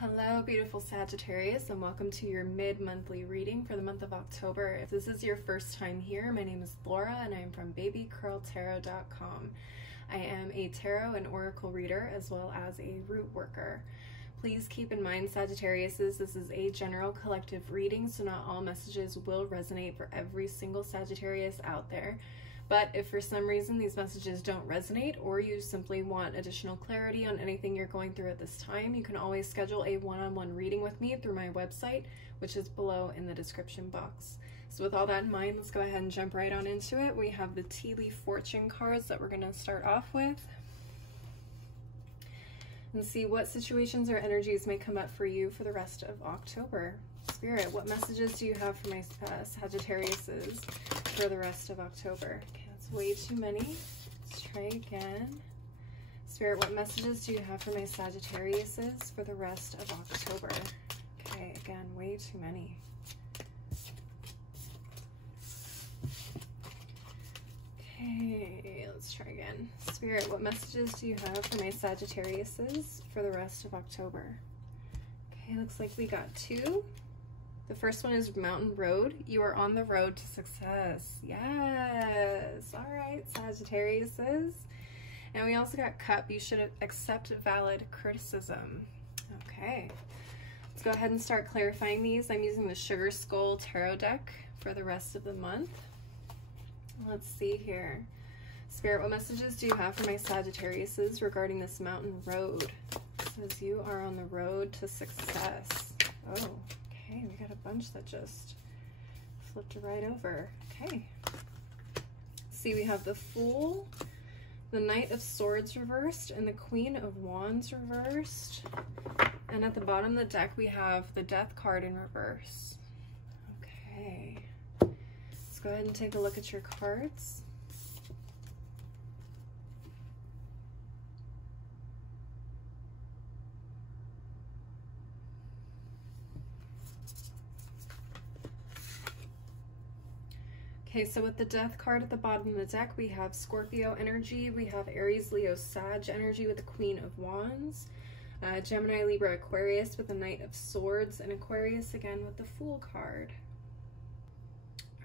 Hello, beautiful Sagittarius, and welcome to your mid-monthly reading for the month of October. If this is your first time here, my name is Laura, and I am from babycurltarot.com. I am a tarot and oracle reader, as well as a root worker. Please keep in mind, Sagittariuses, this is a general collective reading, so not all messages will resonate for every single Sagittarius out there. But if for some reason these messages don't resonate, or you simply want additional clarity on anything you're going through at this time, you can always schedule a one-on-one reading with me through my website, which is below in the description box. So with all that in mind, let's go ahead and jump right on into it. We have the tea leaf fortune cards that we're going to start off with, and see what situations or energies may come up for you for the rest of October. Spirit, what messages do you have for my Sagittariuses for the rest of October? Okay, that's way too many. Let's try again. Spirit, what messages do you have for my Sagittariuses for the rest of October? Okay, again, way too many. Okay, let's try again. Spirit, what messages do you have for my Sagittariuses for the rest of October? Okay, looks like we got two. The first one is Mountain Road. You are on the road to success. Yes. All right, Sagittariuses. And we also got Cup. You should accept valid criticism. Okay. Let's go ahead and start clarifying these. I'm using the Sugar Skull Tarot deck for the rest of the month. Let's see here. Spirit, what messages do you have for my Sagittariuses regarding this Mountain Road? It says you are on the road to success. Oh. Okay, we got a bunch that just flipped right over. Okay. See, we have the Fool, the Knight of Swords reversed, and the Queen of Wands reversed. And at the bottom of the deck, we have the Death card in reverse. Okay. Let's go ahead and take a look at your cards. Okay, so with the Death card at the bottom of the deck, we have Scorpio energy, we have Aries, Leo, Sag energy with the Queen of Wands, Gemini, Libra, Aquarius with the Knight of Swords, and Aquarius again with the Fool card.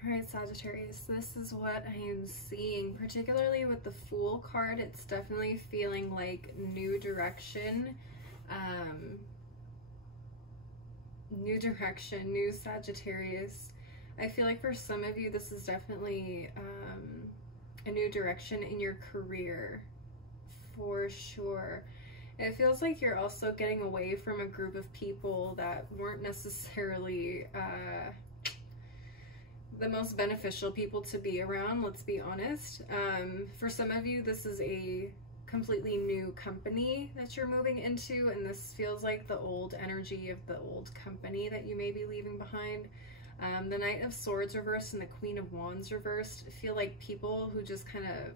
All right, Sagittarius, this is what I am seeing, particularly with the Fool card. It's definitely feeling like new direction, new Sagittarius. I feel like for some of you, this is definitely a new direction in your career, for sure. It feels like you're also getting away from a group of people that weren't necessarily the most beneficial people to be around, let's be honest. For some of you, this is a completely new company that you're moving into, and this feels like the old energy of the old company that you may be leaving behind. The Knight of Swords reversed and the Queen of Wands reversed feel like people who just kind of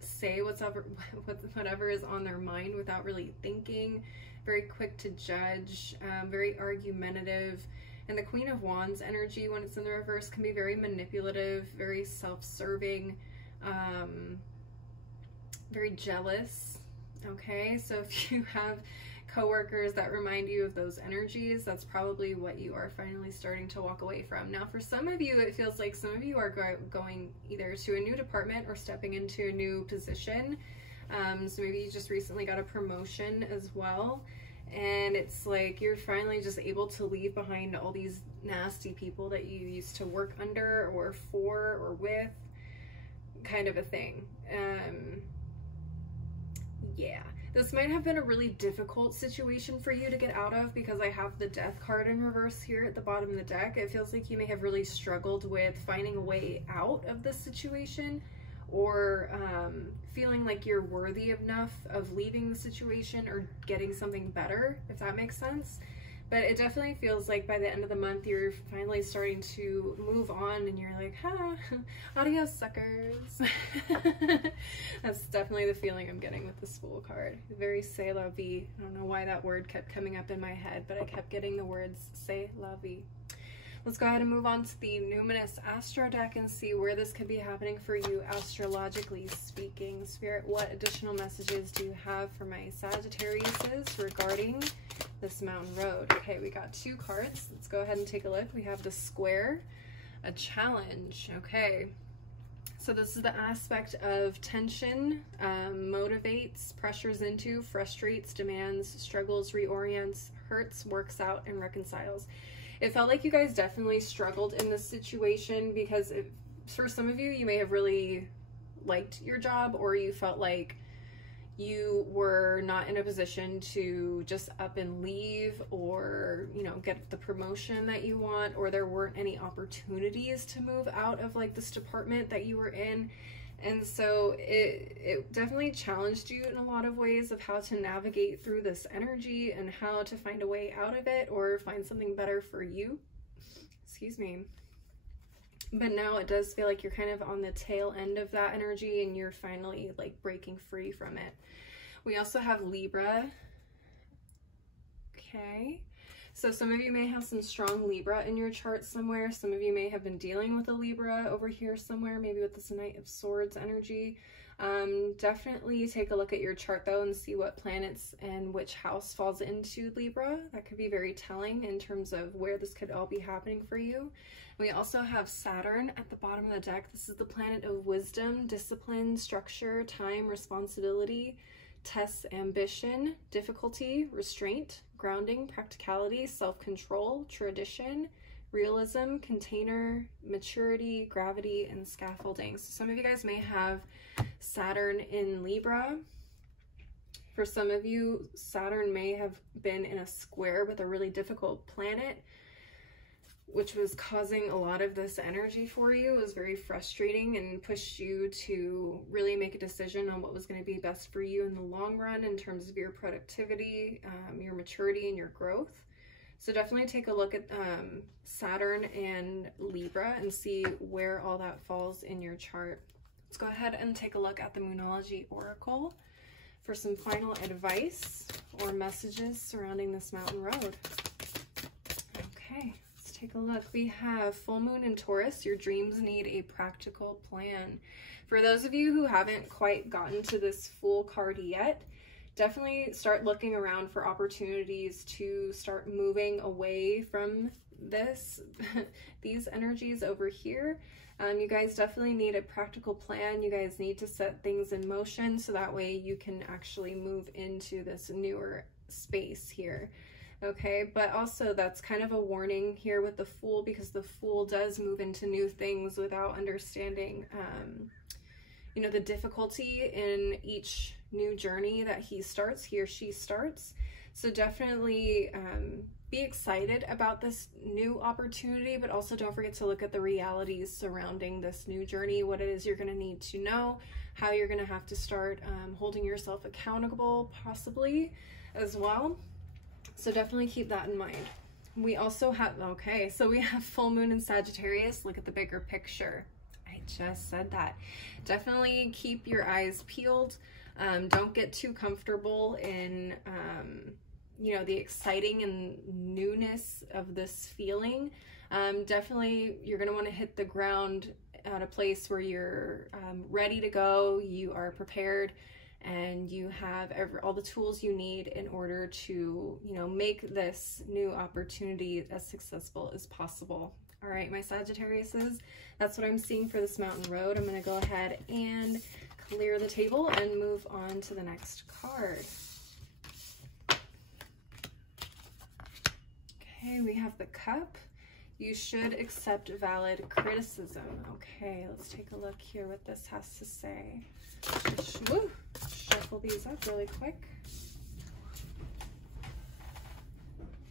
say whatever is on their mind without really thinking, very quick to judge, very argumentative. And the Queen of Wands energy, when it's in the reverse, can be very manipulative, very self-serving, very jealous. Okay, so if you have coworkers that remind you of those energies, that's probably what you are finally starting to walk away from. Now, for some of you, it feels like some of you are going either to a new department or stepping into a new position. So maybe you just recently got a promotion as well, and it's like you're finally just able to leave behind all these nasty people that you used to work under or for or with, kind of a thing. Yeah. This might have been a really difficult situation for you to get out of, because I have the Death card in reverse here at the bottom of the deck. It feels like you may have really struggled with finding a way out of this situation, or feeling like you're worthy enough of leaving the situation or getting something better, if that makes sense. But it definitely feels like by the end of the month, you're finally starting to move on and you're like, ha, adios, suckers. That's definitely the feeling I'm getting with this Fool card. Very c'est la vie. I don't know why that word kept coming up in my head, but I kept getting the words c'est la vie. Let's go ahead and move on to the Numinous Astro deck and see where this could be happening for you astrologically speaking. Spirit, what additional messages do you have for my Sagittariuses regarding this mountain road. Okay, we got 2 cards. Let's go ahead and take a look. We have the square, a challenge. Okay, so this is the aspect of tension, motivates, pressures into, frustrates, demands, struggles, reorients, hurts, works out, and reconciles. It felt like you guys definitely struggled in this situation because for some of you, you may have really liked your job, or you felt like you were not in a position to just up and leave, or, you know, get the promotion that you want, or there weren't any opportunities to move out of like this department that you were in. And so it definitely challenged you in a lot of ways of how to navigate through this energy and how to find a way out of it or find something better for you. Excuse me. But now it does feel like you're kind of on the tail end of that energy and you're finally like breaking free from it. We also have Libra. Okay. So some of you may have some strong Libra in your chart somewhere. Some of you may have been dealing with a Libra over here somewhere, maybe with this Knight of Swords energy. Definitely take a look at your chart though and see what planets and which house falls into Libra. That could be very telling in terms of where this could all be happening for you. We also have Saturn at the bottom of the deck. This is the planet of wisdom, discipline, structure, time, responsibility, tests, ambition, difficulty, restraint, grounding, practicality, self-control, tradition, realism, container, maturity, gravity, and scaffolding. So some of you guys may have Saturn in Libra. For some of you, Saturn may have been in a square with a really difficult planet, which was causing a lot of this energy for you. It was very frustrating and pushed you to really make a decision on what was going to be best for you in the long run in terms of your productivity, your maturity, and your growth. So definitely take a look at Saturn and Libra and see where all that falls in your chart. Let's go ahead and take a look at the Moonology Oracle for some final advice or messages surrounding this mountain road. Okay. Take a look. We have full moon in Taurus. Your dreams need a practical plan. For those of you who haven't quite gotten to this Fool card yet, definitely start looking around for opportunities to start moving away from these energies over here. You guys definitely need a practical plan. You guys need to set things in motion so that way you can actually move into this newer space here. Okay, but also that's kind of a warning here with the Fool, because the Fool does move into new things without understanding, you know, the difficulty in each new journey that he or she starts. So definitely be excited about this new opportunity, but also don't forget to look at the realities surrounding this new journey, what it is you're going to need to know, how you're going to have to start holding yourself accountable possibly as well. So definitely keep that in mind. We also have, okay, so we have full moon in Sagittarius. Look at the bigger picture. I just said that. Definitely keep your eyes peeled. Don't get too comfortable in, you know, the exciting and newness of this feeling. Definitely you're going to want to hit the ground at a place where you're ready to go, you are prepared, and you have all the tools you need in order to, you know, make this new opportunity as successful as possible. All right, my Sagittariuses, that's what I'm seeing for this mountain road. I'm going to go ahead and clear the table and move on to the next card. Okay, we have the Cup. You should accept valid criticism. Okay, let's take a look here what this has to say. Woo! Shuffle these up really quick.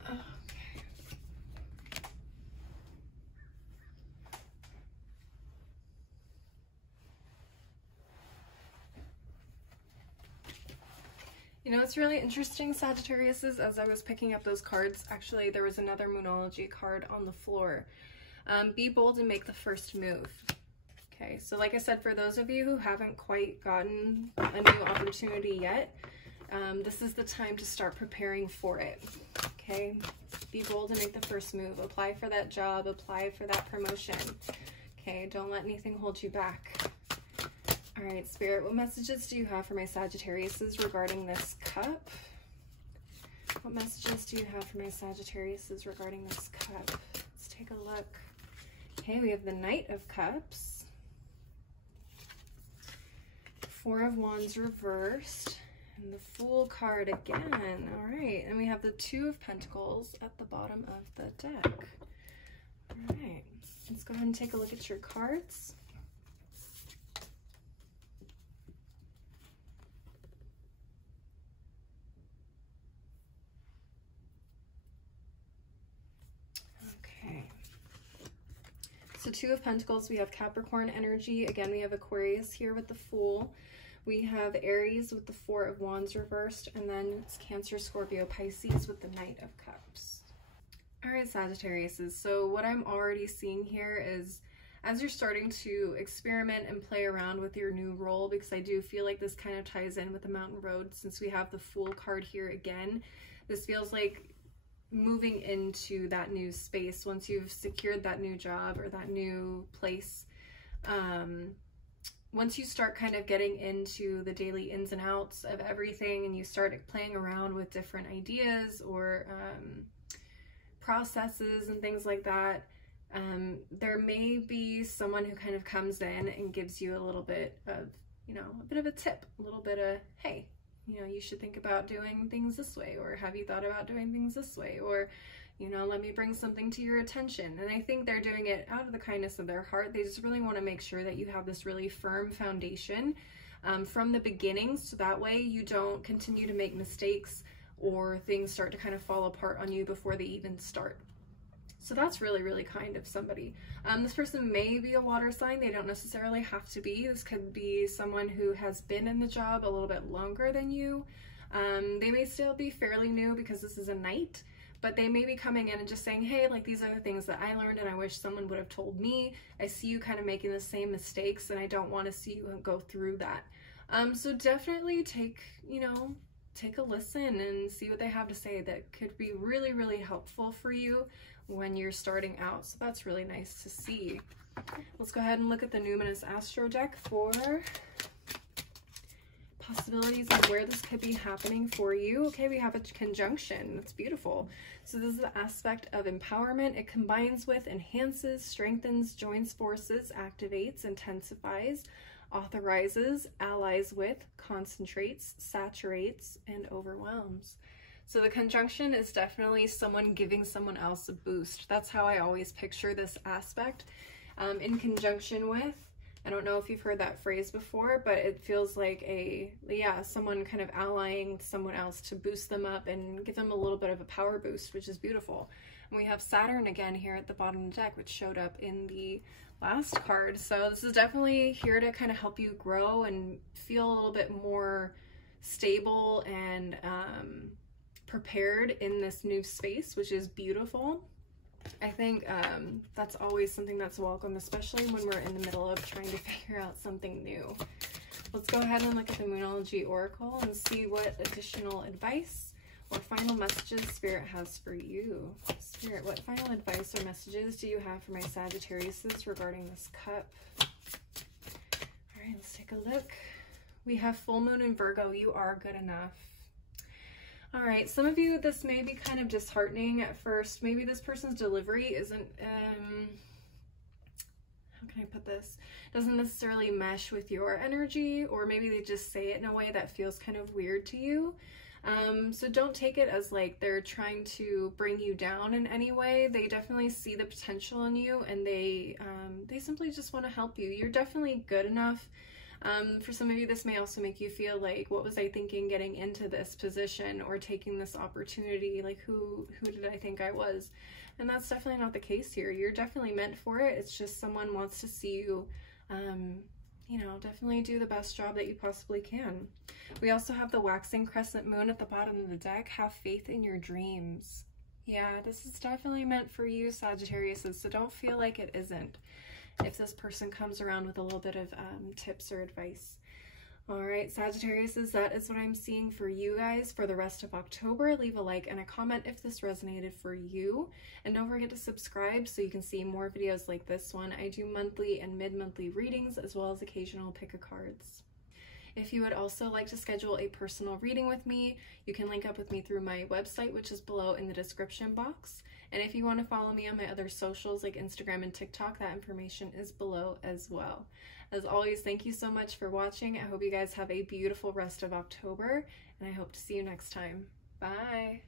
Okay. You know, it's really interesting, Sagittarius, is as I was picking up those cards, actually there was another Moonology card on the floor. Be bold and make the first move. Okay, so like I said, for those of you who haven't quite gotten a new opportunity yet, this is the time to start preparing for it. Okay, be bold and make the first move. Apply for that job, apply for that promotion. Okay, don't let anything hold you back. All right, Spirit, what messages do you have for my Sagittariuses regarding this Cup? What messages do you have for my Sagittariuses regarding this cup? Let's take a look. Okay, we have the Knight of Cups, Four of Wands reversed, and the Fool card again. All right, and we have the Two of Pentacles at the bottom of the deck. All right, let's go ahead and take a look at your cards. Okay. So Two of Pentacles, we have Capricorn energy. Again, we have Aquarius here with the Fool. We have Aries with the Four of Wands reversed, and then it's Cancer, Scorpio, Pisces with the Knight of Cups. All right, Sagittariuses. So what I'm already seeing here is as you're starting to experiment and play around with your new role, because I do feel like this kind of ties in with the Mountain Road since we have the Fool card here again. This feels like moving into that new space once you've secured that new job or that new place. Once you start kind of getting into the daily ins and outs of everything and you start playing around with different ideas or processes and things like that, there may be someone who kind of comes in and gives you a little bit of, you know, a bit of a tip, a little bit of, hey, you know, you should think about doing things this way, or have you thought about doing things this way, or, you know, let me bring something to your attention. And I think they're doing it out of the kindness of their heart. They just really want to make sure that you have this really firm foundation from the beginning, so that way you don't continue to make mistakes or things start to kind of fall apart on you before they even start. So that's really, really kind of somebody. This person may be a water sign. They don't necessarily have to be. This could be someone who has been in the job a little bit longer than you. They may still be fairly new because this is a Knight, but they may be coming in and just saying, hey, like, these are the things that I learned and I wish someone would have told me. I see you kind of making the same mistakes and I don't want to see you go through that. So definitely take a listen and see what they have to say. That could be really, really helpful for you when you're starting out. So that's really nice to see. Let's go ahead and look at the Numinous Astro deck for possibilities of where this could be happening for you. Okay, we have a conjunction. That's beautiful. So this is the aspect of empowerment. It combines with, enhances, strengthens, joins forces, activates, intensifies, authorizes, allies with, concentrates, saturates, and overwhelms. So the conjunction is definitely someone giving someone else a boost. That's how I always picture this aspect. In conjunction with, I don't know if you've heard that phrase before, but it feels like someone kind of allying someone else to boost them up and give them a little bit of a power boost, which is beautiful. And we have Saturn again here at the bottom of the deck, which showed up in the last card. So this is definitely here to kind of help you grow and feel a little bit more stable and prepared in this new space, which is beautiful. I think that's always something that's welcome, especially when we're in the middle of trying to figure out something new. Let's go ahead and look at the Moonology Oracle and see what additional advice or final messages Spirit has for you. Spirit, what final advice or messages do you have for my Sagittariuses regarding this cup? All right, let's take a look. We have Full Moon in Virgo. You are good enough. All right, some of you, this may be kind of disheartening at first. Maybe this person's delivery isn't, how can I put this? Doesn't necessarily mesh with your energy, or maybe they just say it in a way that feels kind of weird to you. So don't take it as like they're trying to bring you down in any way. They definitely see the potential in you, and they simply just want to help you. You're definitely good enough. For some of you, this may also make you feel like, what was I thinking getting into this position or taking this opportunity? Like, who did I think I was? And that's definitely not the case here. You're definitely meant for it. It's just someone wants to see you, you know, definitely do the best job that you possibly can. We also have the Waxing Crescent Moon at the bottom of the deck. Have faith in your dreams. Yeah, this is definitely meant for you, Sagittarius, so don't feel like it isn't if this person comes around with a little bit of tips or advice. All right, Sagittarius, that is what I'm seeing for you guys for the rest of October. Leave a like and a comment if this resonated for you. And don't forget to subscribe so you can see more videos like this one. I do monthly and mid-monthly readings as well as occasional pick-a-cards. If you would also like to schedule a personal reading with me, you can link up with me through my website, which is below in the description box. And if you want to follow me on my other socials like Instagram and TikTok, that information is below as well. As always, thank you so much for watching. I hope you guys have a beautiful rest of October, and I hope to see you next time. Bye!